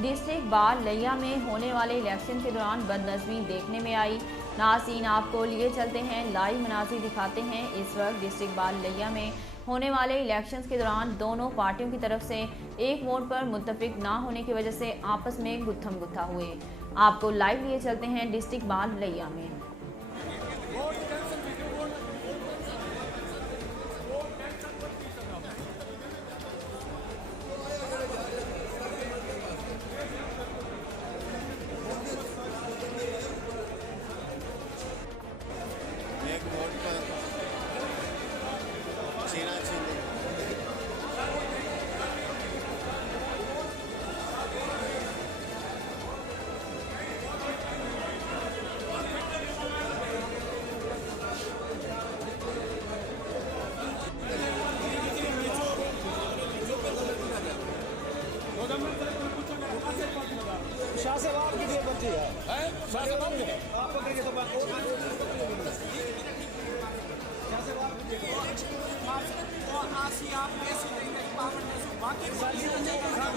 District bar लिया में होने वाले इलेक्शन के दौरान बदनज़मी देखने में आई। नाज़रीन, आपको लिए चलते हैं, लाइव मनाज़िर दिखाते हैं। इस वक्त डिस्ट्रिक्ट बार लिया में होने वाले इलेक्शंस के दौरान दोनों पार्टियों की तरफ से एक वोट पर मुत्तफिक ना होने की वजह से आपस में गुत्थम गुत्था हुए। आपको लाइव लिए चलते हैं डिस्ट्रिक्ट बार लिया में। एक वोट पर छीना छीनी। शाह से आप की जेब बची है शाह से आप पकड़ेंगे तो शाह से आप